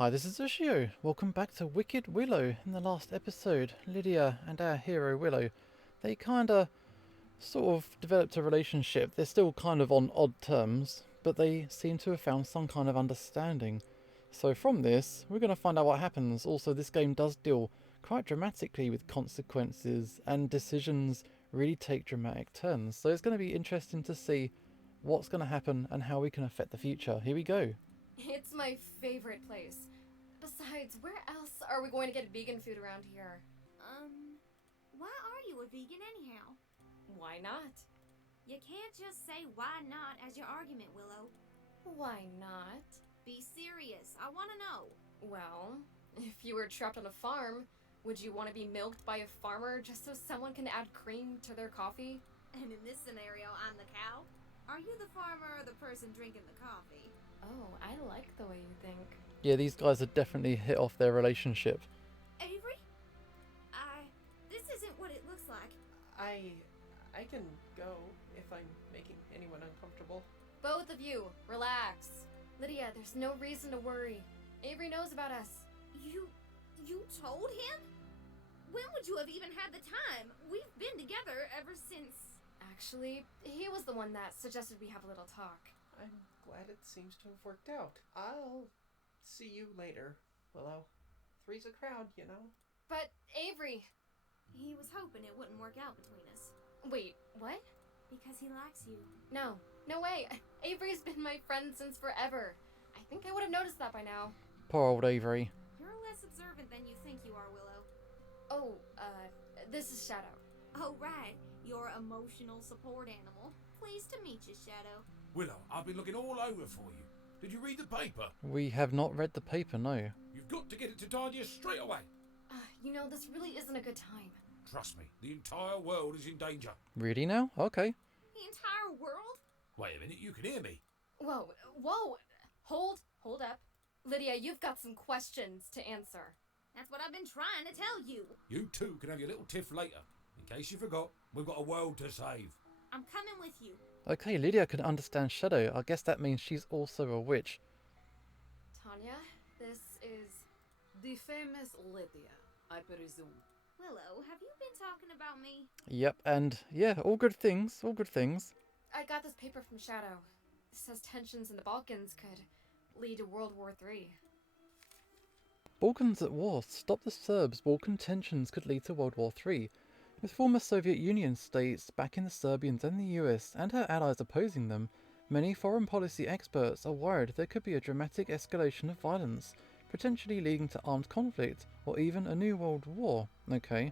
Hi, this is Ushio. Welcome back to Wicked Willow. In the last episode, Lydia and our hero Willow, they kinda sort of developed a relationship. They're still kind of on odd terms, but they seem to have found some kind of understanding. So from this, we're going to find out what happens. Also, this game does deal quite dramatically with consequences, and decisions really take dramatic turns. So it's going to be interesting to see what's going to happen and how we can affect the future. Here we go. It's my favorite place. Besides, where else are we going to get vegan food around here? Why are you a vegan anyhow? Why not? You can't just say why not as your argument, Willow. Why not? Be serious. I want to know. Well, if you were trapped on a farm, would you want to be milked by a farmer just so someone can add cream to their coffee? And in this scenario, I'm the cow. Are you the farmer or the person drinking the coffee? Oh, I like the way you think. Yeah, these guys have definitely hit off their relationship. Avery? This isn't what it looks like. I can go if I'm making anyone uncomfortable. Both of you, relax. Lydia, there's no reason to worry. Avery knows about us. You told him? When would you have even had the time? We've been together ever since. Actually, he was the one that suggested we have a little talk. I'm glad it seems to have worked out. I'll see you later, Willow. Three's a crowd, you know. But, Avery... He was hoping it wouldn't work out between us. Wait, what? Because he likes you. No way. Avery's been my friend since forever. I think I would have noticed that by now. Poor old Avery. You're less observant than you think you are, Willow. Oh, this is Shadow. Oh, right. Your emotional support animal. Pleased to meet you, Shadow. Willow, I've been looking all over for you. Did you read the paper? We have not read the paper, no. You've got to get it to Tanya straight away. This really isn't a good time. Trust me, the entire world is in danger. Really now? Okay. The entire world? Wait a minute, you can hear me. Whoa. Hold up. Lydia, you've got some questions to answer. That's what I've been trying to tell you. You two can have your little tiff later. In case you forgot, we've got a world to save. I'm coming with you. Okay, Lydia can understand Shadow. I guess that means she's also a witch. Tanya, this is... The famous Lydia, I presume. Willow, have you been talking about me? Yep, and yeah, all good things, all good things. I got this paper from Shadow. It says tensions in the Balkans could lead to World War III. Balkans at war. Stop the Serbs. Balkan tensions could lead to World War III. With former Soviet Union states backing the Serbians and the US and her allies opposing them, many foreign policy experts are worried there could be a dramatic escalation of violence, potentially leading to armed conflict or even a new world war. Okay.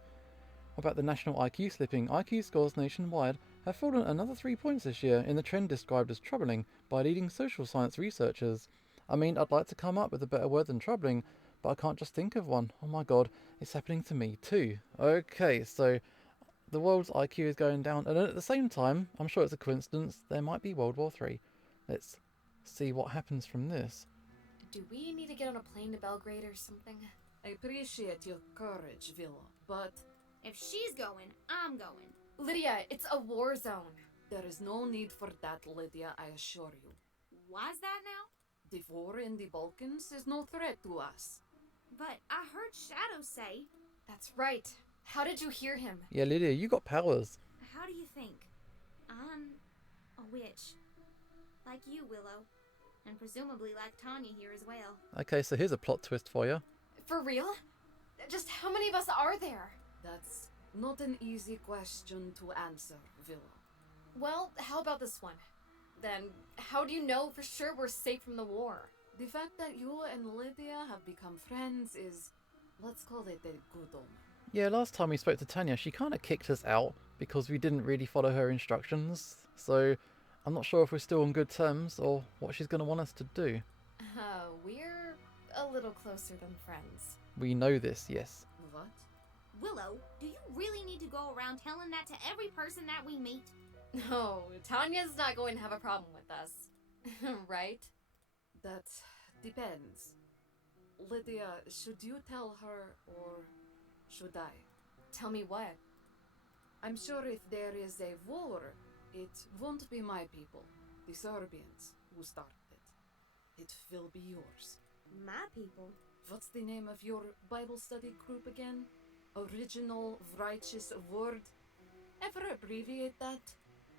What about the national IQ slipping? IQ scores nationwide have fallen another 3 points this year in the trend described as troubling by leading social science researchers. I mean, I'd like to come up with a better word than troubling, but I can't just think of one. Oh my god, it's happening to me too. Okay, so the world's IQ is going down, and at the same time, I'm sure it's a coincidence, there might be World War III. Let's see what happens from this. Do we need to get on a plane to Belgrade or something? I appreciate your courage, Willow, but If she's going, I'm going. Lydia, it's a war zone. there is no need for that, Lydia, I assure you. Why's that now? The war in the Balkans is no threat to us. But I heard Shadow say... That's right. How did you hear him? Yeah, Lydia, you got powers. How do you think? I'm a witch. Like you, Willow. And presumably like Tanya here as well. Okay, so here's a plot twist for you. For real? Just how many of us are there? That's not an easy question to answer, Willow. Well, how about this one? Then, how do you know for sure we're safe from the war? The fact that you and Lydia have become friends is, let's call it a good omen. Yeah, last time we spoke to Tanya, she kind of kicked us out because we didn't really follow her instructions. So I'm not sure if we're still on good terms or what she's going to want us to do. We're a little closer than friends. We know this, yes. What? Willow, do you really need to go around telling that to every person that we meet? No, Tanya's not going to have a problem with us. Right? That depends. Lydia, should you tell her or should I? Tell me what? I'm sure if there is a war, it won't be my people, the Serbians, who started it. It will be yours. My people? What's the name of your Bible study group again? Original Righteous Word? Ever abbreviate that?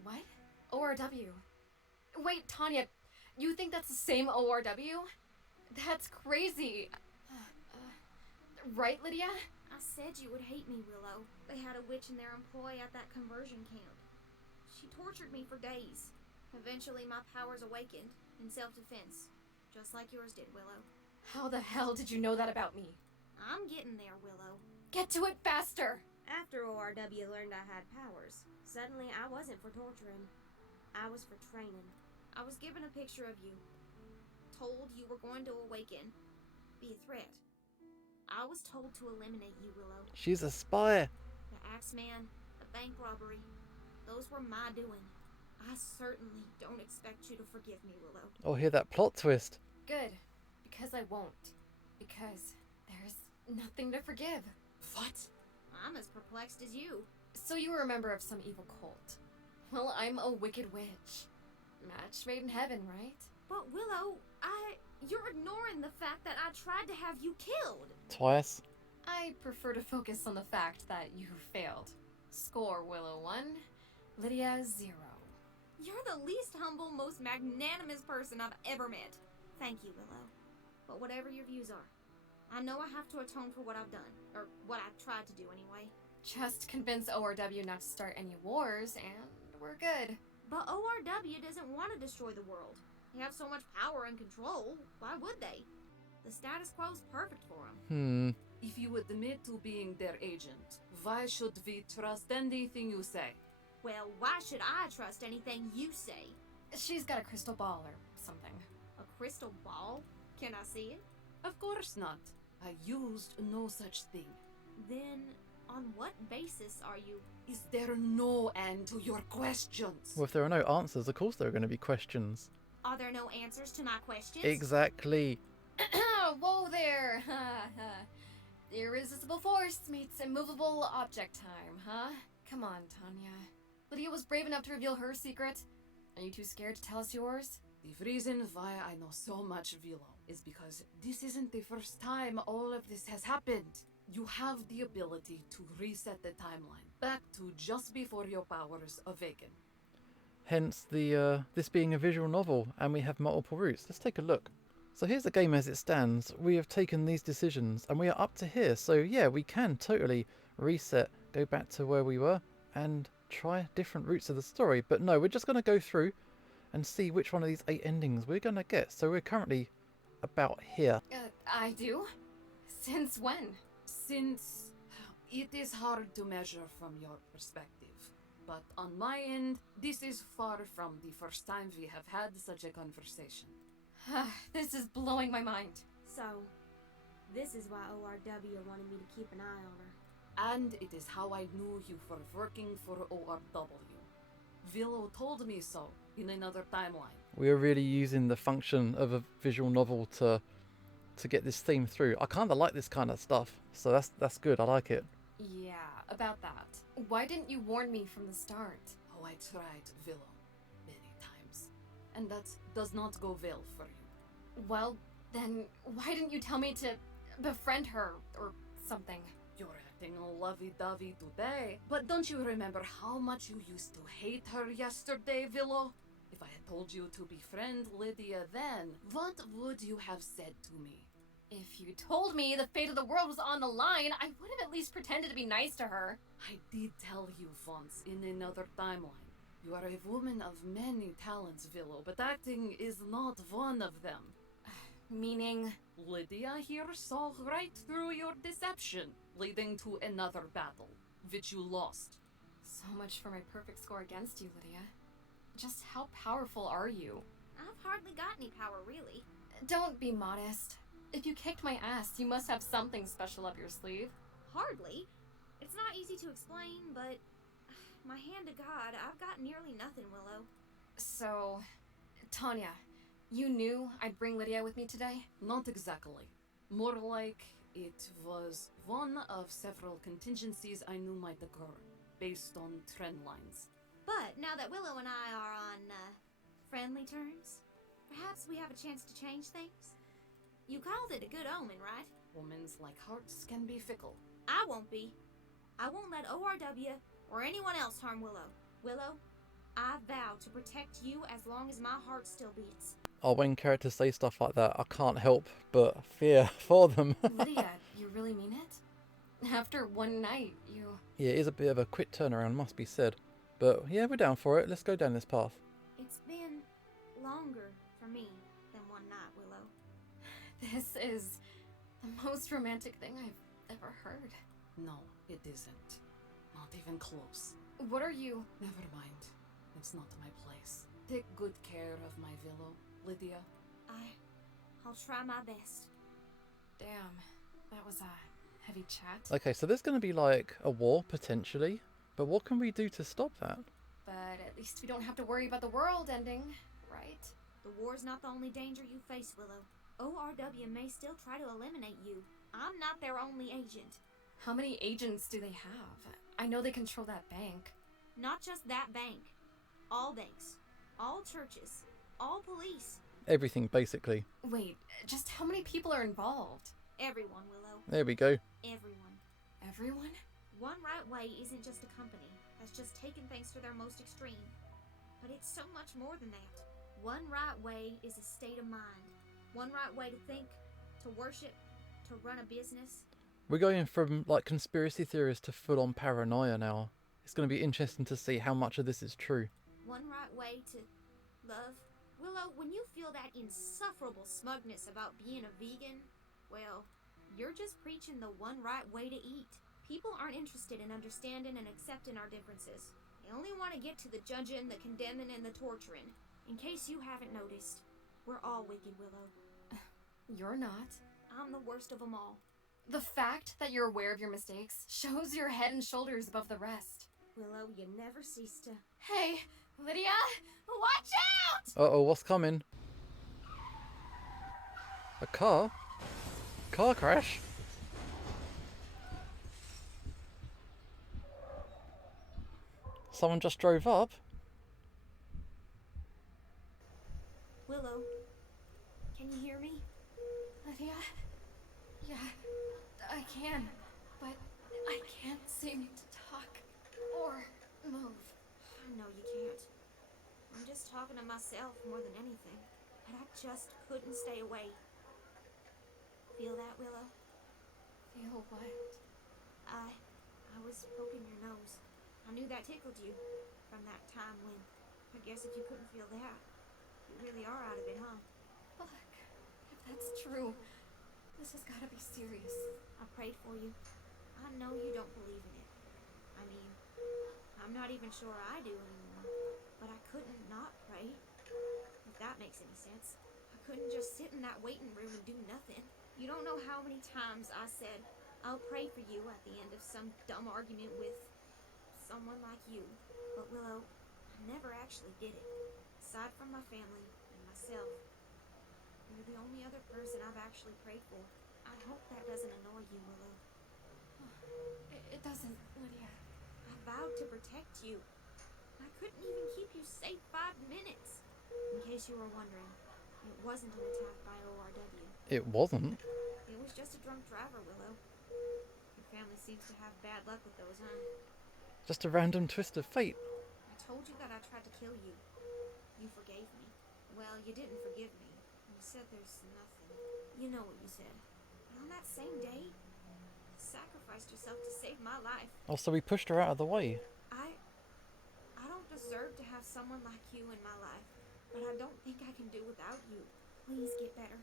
What? ORW. Wait, Tanya, you think that's the same ORW? That's crazy. Right, Lydia? I said you would hate me, Willow. They had a witch in their employ at that conversion camp. She tortured me for days. Eventually, my powers awakened in self-defense, just like yours did, Willow. How the hell did you know that about me? I'm getting there, Willow. Get to it faster! After ORW learned I had powers, suddenly I wasn't for torturing. I was for training. I was given a picture of you. Told you were going to awaken. Be a threat. I was told to eliminate you, Willow. She's a spy. The Axeman, the bank robbery. Those were my doing. I certainly don't expect you to forgive me, Willow. Oh, hear that plot twist. Good. Because I won't. Because there's nothing to forgive. What? I'm as perplexed as you. So you were a member of some evil cult. Well, I'm a wicked witch. Match made in heaven, right? But Willow, you're ignoring the fact that I tried to have you killed. Twice. I prefer to focus on the fact that you failed. Score, Willow 1, Lydia 0. You're the least humble, most magnanimous person I've ever met. Thank you, Willow. But whatever your views are, I know I have to atone for what I've done. Or what I've tried to do, anyway. Just convince ORW not to start any wars, and we're good. But ORW doesn't want to destroy the world. They have so much power and control. Why would they? The status quo's perfect for them. If you admit to being their agent, why should we trust anything you say? Well, why should I trust anything you say? She's got a crystal ball or something. A crystal ball? Can I see it? Of course not. I used no such thing. Then, on what basis are you... Is there no end to your questions? Well, if there are no answers, of course there are going to be questions. Are there no answers to my questions? Exactly. Whoa there! Irresistible force meets immovable object time, huh? Come on, Tanya. Lydia was brave enough to reveal her secret. Are you too scared to tell us yours? The reason why I know so much, Willow, is because this isn't the first time all of this has happened. You have the ability to reset the timeline back to just before your powers awaken. Hence the this being a visual novel, and we have multiple routes. Let's take a look. So here's the game as it stands. We have taken these decisions, and we are up to here. So yeah, we can totally reset, go back to where we were, and try different routes of the story. But no, we're just going to go through and see which one of these 8 endings we're going to get. So we're currently about here. I do? Since when? Since it is hard to measure from your perspective. But on my end, this is far from the first time we have had such a conversation. This is blowing my mind. So, this is why ORW wanted me to keep an eye on her. And it is how I knew you were working for ORW. Willow told me so in another timeline. We are really using the function of a visual novel to get this theme through. I kind of like this kind of stuff, so that's good. I like it. Yeah, about that. Why didn't you warn me from the start? Oh, I tried, Willow, many times. And that does not go well for you. Well, then why didn't you tell me to befriend her or something? You're acting all lovey-dovey today, but don't you remember how much you used to hate her yesterday, Willow? If I had told you to befriend Lydia then, what would you have said to me? If you told me the fate of the world was on the line, I would have at least pretended to be nice to her. I did tell you once in another timeline. You are a woman of many talents, Willow, but acting is not one of them. Meaning? Lydia here saw right through your deception, leading to another battle, which you lost. So much for my perfect score against you, Lydia. Just how powerful are you? I've hardly got any power, really. Don't be modest. If you kicked my ass, you must have something special up your sleeve. Hardly. It's not easy to explain, but my hand to God, I've got nearly nothing, Willow. So, Tanya, you knew I'd bring Lydia with me today? Not exactly. More like it was one of several contingencies I knew might occur, based on trend lines. But now that Willow and I are on, friendly terms, perhaps we have a chance to change things? You called it a good omen, right? Women's like hearts can be fickle. I won't be. I won't let ORW or anyone else harm Willow. Willow, I vow to protect you as long as my heart still beats. Oh, when characters say stuff like that, I can't help but fear for them. Lydia, you really mean it? After one night, you... Yeah, it is a bit of a quick turnaround, must be said. But yeah, we're down for it. Let's go down this path. It's been longer for me than one night, Willow. This is the most romantic thing I've ever heard. No, it isn't. Not even close. What are you... Never mind. It's not my place. Take good care of my Willow, Lydia. I'll try my best. Damn, that was a heavy chat. Okay, so there's going to be like a war, potentially. But what can we do to stop that? But at least we don't have to worry about the world ending, right? The war's not the only danger you face, Willow. ORW may still try to eliminate you. I'm not their only agent. How many agents do they have? I know they control that bank. Not just that bank. All banks. All churches. All police. Everything, basically. Wait, just how many people are involved? Everyone, Willow. There we go. Everyone. Everyone? One Right Way isn't just a company that's just taken things to their most extreme. But it's so much more than that. One Right Way is a state of mind. One right way to think, to worship, to run a business. We're going from like conspiracy theorists to full-on paranoia now. It's going to be interesting to see how much of this is true. One right way to love. Willow, when you feel that insufferable smugness about being a vegan, well, you're just preaching the one right way to eat. People aren't interested in understanding and accepting our differences. They only want to get to the judging, the condemning, and the torturing. In case you haven't noticed, we're all wicked, Willow. You're not. I'm the worst of them all. The fact that you're aware of your mistakes shows you're head and shoulders above the rest. Willow, you never cease to... Hey, Lydia, watch out! Uh-oh, what's coming? A car? Car crash? Someone just drove up? Willow, can you hear me? Lydia? Yeah, I can, but I can't seem to talk or move. No, you can't. I'm just talking to myself more than anything. And I just couldn't stay away. Feel that, Willow? Feel what? I was poking your nose. I knew that tickled you from that time when... I guess if you couldn't feel that, you really are out of it, huh? Look, if that's true, this has gotta be serious. I prayed for you. I know you don't believe in it. I mean, I'm not even sure I do anymore. But I couldn't not pray. If that makes any sense. I couldn't just sit in that waiting room and do nothing. You don't know how many times I said, I'll pray for you at the end of some dumb argument with someone like you. But Willow, I never actually did it. Aside from my family and myself, you're the only other person I've actually prayed for. I hope that doesn't annoy you, Willow. It doesn't, Lydia. I vowed to protect you. I couldn't even keep you safe 5 minutes. In case you were wondering, it wasn't an attack by ORW. It wasn't. It was just a drunk driver, Willow. Your family seems to have bad luck with those, huh? Just a random twist of fate. I told you that I tried to kill you. You forgave me. Well, you didn't forgive me. You said there's nothing. You know what you said. And on that same day, you sacrificed yourself to save my life. Oh, so we pushed her out of the way. I don't deserve to have someone like you in my life, but I don't think I can do without you. Please get better.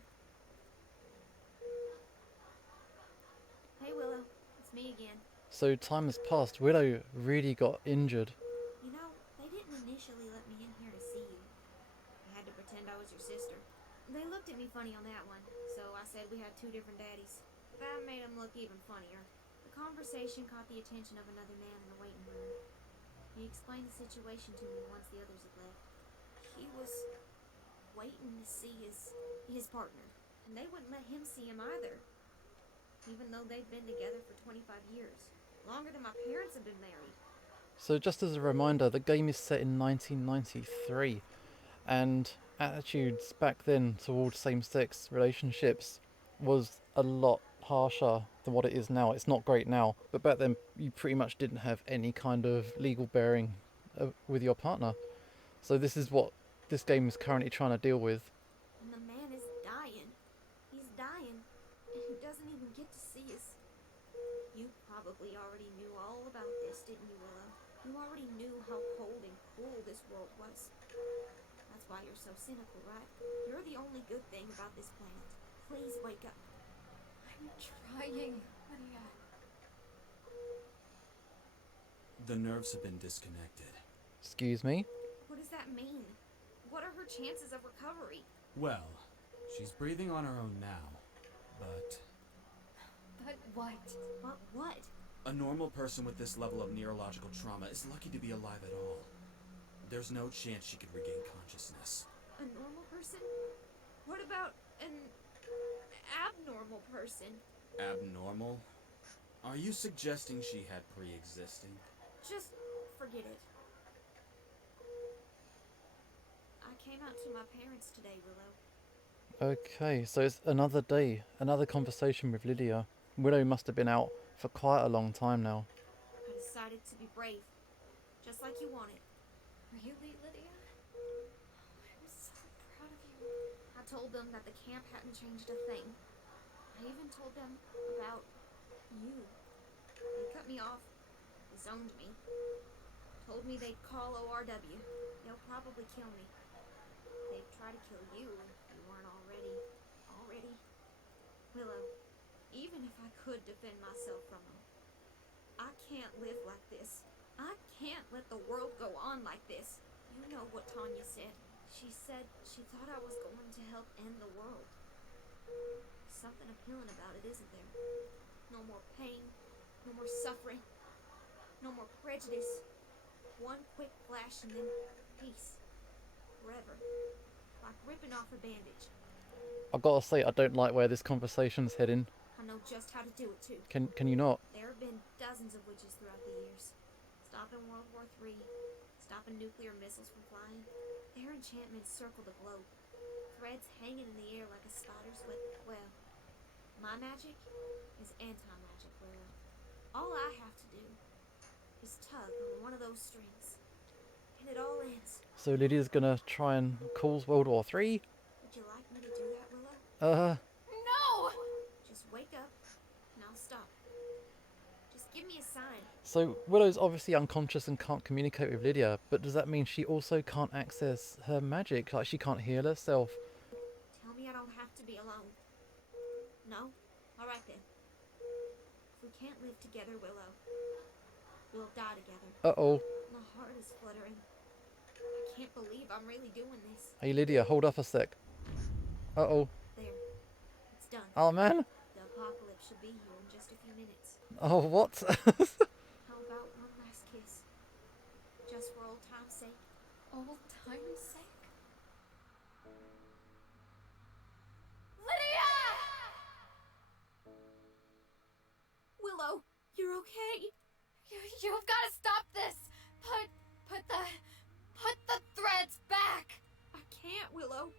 Hey, Willow. It's me again. So time has passed. Willow really got injured. You know, they didn't initially let me in here to see you. I had to pretend I was your sister. They looked at me funny on that one, so I said we had 2 different daddies. That made them look even funnier. The conversation caught the attention of another man in the waiting room. He explained the situation to me once the others had left. He was waiting to see his partner, and they wouldn't let him see him either. Even though they've been together for 25 years. Longer than my parents have been married. So just as a reminder, the game is set in 1993, and attitudes back then towards same-sex relationships was a lot harsher than what it is now. It's not great now, but back then you pretty much didn't have any kind of legal bearing with your partner. So this is what this game is currently trying to deal with. And the man is dying. He's dying, and he doesn't even get to see us. You probably already knew all about this, didn't you, Willow? You already knew how cold and cruel this world was. That's why you're so cynical, right? You're the only good thing about this planet. Please wake up. I'm trying, Lydia. The nerves have been disconnected. Excuse me? What does that mean? What are her chances of recovery? Well, she's breathing on her own now, but But what? But what? a normal person with this level of neurological trauma is lucky to be alive at all. There's no chance she could regain consciousness. A normal person? What about an abnormal person? Abnormal? Are you suggesting she had pre-existing? Just forget it. I came out to my parents today, Willow. Okay, so it's another day, another conversation with Lydia. Willow must have been out for quite a long time now. I decided to be brave, just like you wanted. Really, Lydia? I'm so proud of you. I told them that the camp hadn't changed a thing. I even told them about you. They cut me off, disowned me, told me they'd call ORW. They'll probably kill me. They'd try to kill you if you weren't already. Willow, even if I could defend myself from them, I can't live like this. I can't let the world go on like this. You know what Tanya said. She said she thought I was going to help end the world. Something appealing about it, isn't there? No more pain, no more suffering, no more prejudice. One quick flash and then peace. Forever. Like ripping off a bandage. I've got to say, I don't like where this conversation's heading. I know just how to do it too. Can you not? There have been dozens of witches throughout the years. Stopping World War III, stopping nuclear missiles from flying. Their enchantments circle the globe. Threads hanging in the air like a spider's web. Well, my magic is anti-magic, Willow. All I have to do is tug on one of those strings. And it all ends. So Lydia's gonna try and cause World War III? Would you like me to do that, Willow? No! Just wake up, and I'll stop. Just give me a sign. So Willow's obviously unconscious and can't communicate with Lydia, but does that mean she also can't access her magic? Like she can't heal herself? Tell me I don't have to be alone. No? Alright then. If we can't live together, Willow, we'll die together. Uh-oh. My heart is fluttering. I can't believe I'm really doing this. Hey Lydia, hold up a sec. Uh-oh. There. It's done. Oh man. The apocalypse should be here in just a few minutes. Oh, what? How about one last kiss? Just for old time's sake. Old time's sake? Lydia! Willow, you're okay? You've got to stop this! Put the threads back! I can't, Willow.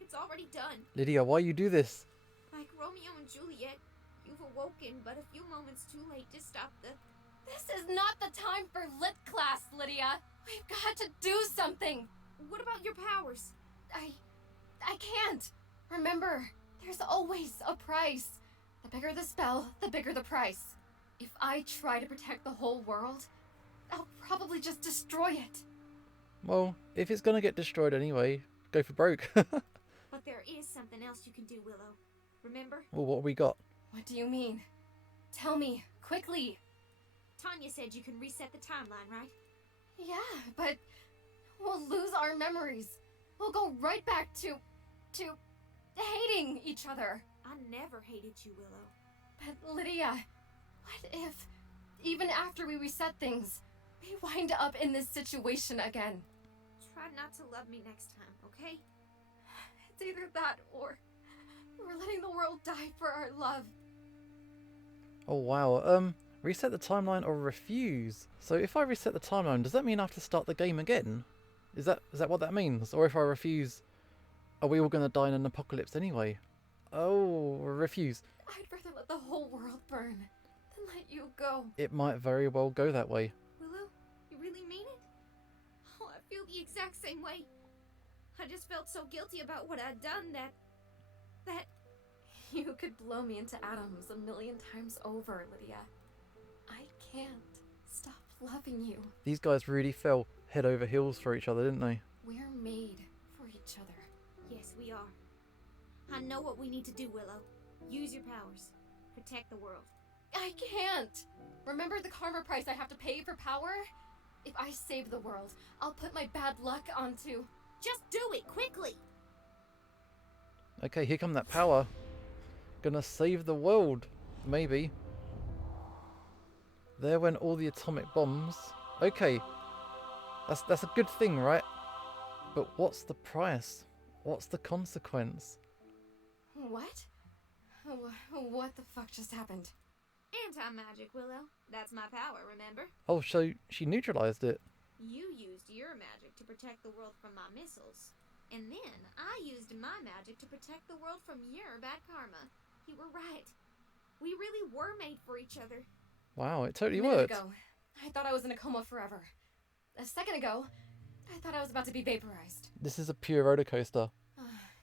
It's already done. Lydia, why you do this? Like Romeo and Juliet, you've awoken, but a few moments too late to stop the... This is not the time for lit class, Lydia! We've got to do something! What about your powers? I can't! Remember, there's always a price. The bigger the spell, the bigger the price. If I try to protect the whole world, I'll probably just destroy it. Well, if it's gonna get destroyed anyway, go for broke. But there is something else you can do, Willow. Remember? Well, what have we got? What do you mean? Tell me, quickly. Tanya said you can reset the timeline, right? Yeah, but we'll lose our memories. We'll go right back to hating each other. I never hated you, Willow. But Lydia, what if, even after we reset things, we wind up in this situation again? Try not to love me next time, okay? It's either that or we're letting the world die for our love. Oh wow, reset the timeline or refuse. So if I reset the timeline, does that mean I have to start the game again? Is that what that means? Or if I refuse, are we all gonna die in an apocalypse anyway? Oh, refuse. I'd rather let the whole world burn than let you go. It might very well go that way. Willow, you really mean it? Oh, I feel the exact same way. I just felt so guilty about what I'd done that... You could blow me into atoms 1,000,000 times over, Lydia. I can't stop loving you. These guys really fell head over heels for each other, didn't they? We're made for each other. Yes, we are. I know what we need to do, Willow. Use your powers. Protect the world. I can't! Remember the karma price I have to pay for power? If I save the world, I'll put my bad luck onto... Just do it, quickly! Okay, here come that power. Gonna save the world. Maybe. There went all the atomic bombs. Okay. That's a good thing, right? But what's the price? What's the consequence? What? What the fuck just happened? Anti-magic, Willow. That's my power, remember? Oh, so she neutralized it. You used your magic to protect the world from my missiles. And then I used my magic to protect the world from your bad karma. You were right. We really were made for each other. Wow, it totally A minute worked. ago, I thought I was in a coma forever. A second ago, I thought I was about to be vaporized. This is a pure roller coaster.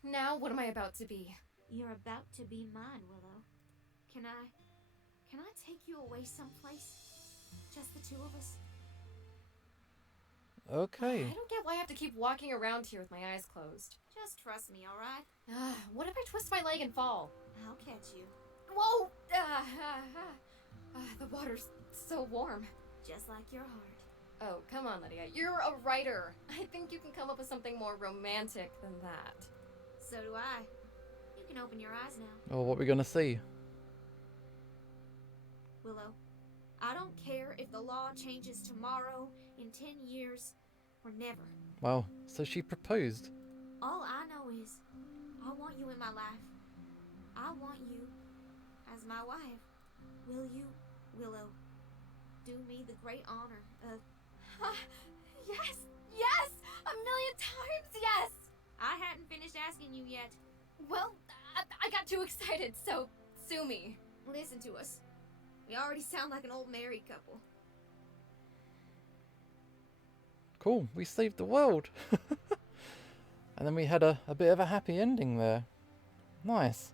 Now, what am I about to be? You're about to be mine, Willow. Can I take you away someplace? Just the two of us? Okay. I don't get why I have to keep walking around here with my eyes closed. Just trust me, alright? What if I twist my leg and fall? I'll catch you. Whoa! The water's so warm. Just like your heart. Oh, come on, Lydia. You're a writer. I think you can come up with something more romantic than that. So do I. You can open your eyes now. Oh, what are we gonna see? Willow, I don't care if the law changes tomorrow, in 10 years, or never. Wow, so she proposed. All I know is, I want you in my life. I want you as my wife. Will you, Willow, do me the great honor of... Yes! Yes! 1,000,000 times yes! I hadn't finished asking you yet. Well, I got too excited, so sue me. Listen to us. We already sound like an old married couple. Cool, we saved the world. And then we had a bit of a happy ending there. Nice.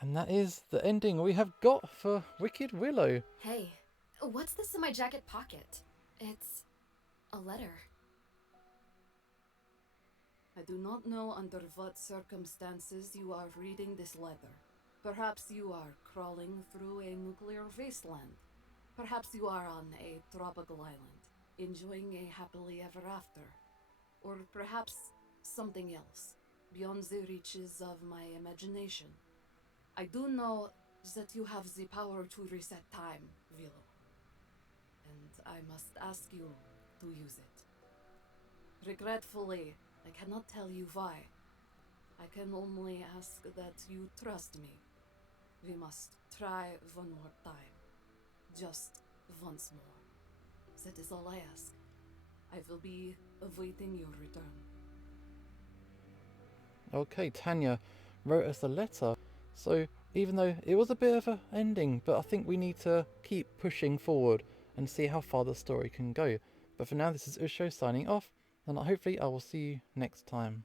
And that is the ending we have got for Wicked Willow. Hey, what's this in my jacket pocket? It's a letter. I do not know under what circumstances you are reading this letter. Perhaps you are crawling through a nuclear wasteland. Perhaps you are on a tropical island, enjoying a happily ever after. Or perhaps something else, beyond the reaches of my imagination. I do know that you have the power to reset time, Willow. And I must ask you to use it. Regretfully, I cannot tell you why. I can only ask that you trust me. We must try one more time. Just once more. That is all I ask. I will be awaiting your return. Okay, Tanya wrote us a letter. So even though it was a bit of an ending, but I think we need to keep pushing forward and see how far the story can go. But for now, this is Usho signing off, and hopefully I will see you next time.